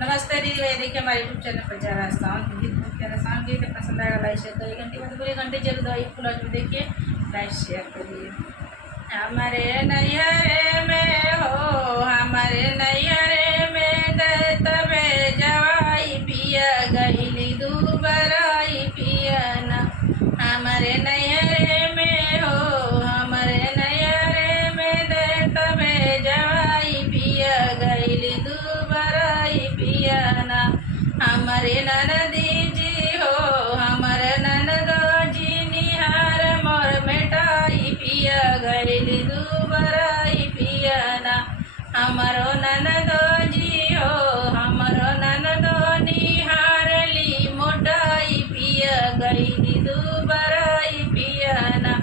नमस्ते दीदी भाई, देखिए हमारे यूट्यूब चैनल पर जा रहा है साउंड गीत बहुत प्यारा साउंड गीत है। पसंद आएगा लाइक शेयर करिए, घंटी में पूरी घंटे जरूर दवाई फुल में देखिए, लाइक शेयर करिए। हमारे नैहरे में हो, हमारे नैहरे में तबे जवाई पिया गईली दूबराई पिया ना। हमारे नैहरे में हो, हमारे नैहरे में तबे जवाई पिया गईली दूबराई पिया ना। हमारे ननदी जी हो, हमारे ननदो जी निहार मोर मिठाई पिया गईली दूबराई पिया ना। हमारो ननदो जी हो, हमारो ननदो निहारली मोटाई पिया गईली दूबराई पिया ना।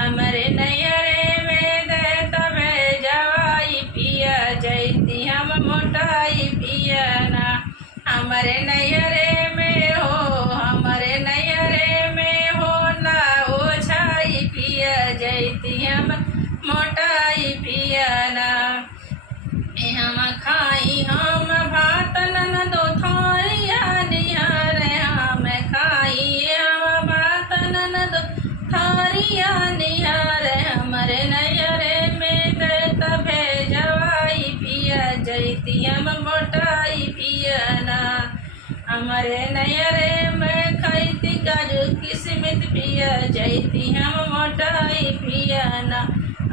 हमारे नैहरे में तबे जवाई पिया जैती हम मोटाई पिया ना। हमारे नैहरे में हो, हमारे नैहरे में हो ना ओछाई पिया जैती हम मोटाई पिया ना। हम खाई हम भात ननदो थोरिया निहार, हम खाई हम भात ननदो थोरिया निहार। हमारे नैहरे में तबे जवाई पिया जैती हम मोटाई पिया ना। हमारे नैहरे में खैती काजू किस्मत पिया जैती हम मोटाई पिया ना।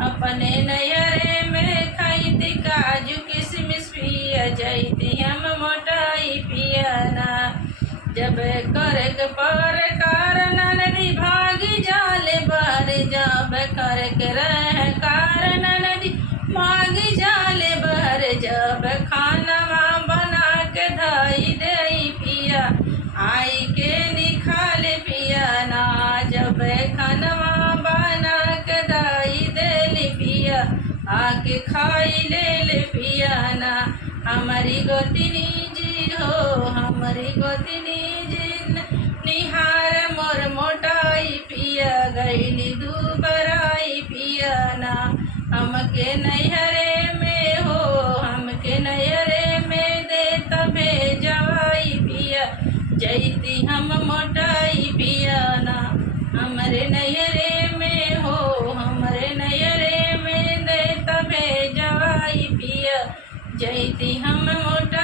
अपने नैहरे में खैती काजू किशमिश पिया जैती हम मोटाई पिया ना। जब करक पर कारण नदी भागी जाले बाहर, जब करक रह कारण नदी भागी जाले बाहर। जब खाना बना के धई दे पिया आई के निखाल पिया ना। जब खाना बना के दई दे पिया आके खाई ले पिया ना। हमारी गोतिनी जी हो, हमारी गोतिनी जी निहार मोर मोटाई पिया गईली दूबराई पिया ना। हमके नैहरे में हो, हमके नैहरे में तबे जवाई पिया जैती हम मोटाई पिया ना। हमारे नैहरे में हो, हमारे नैहरे में तबे जवाई पिया जैती हम मोटा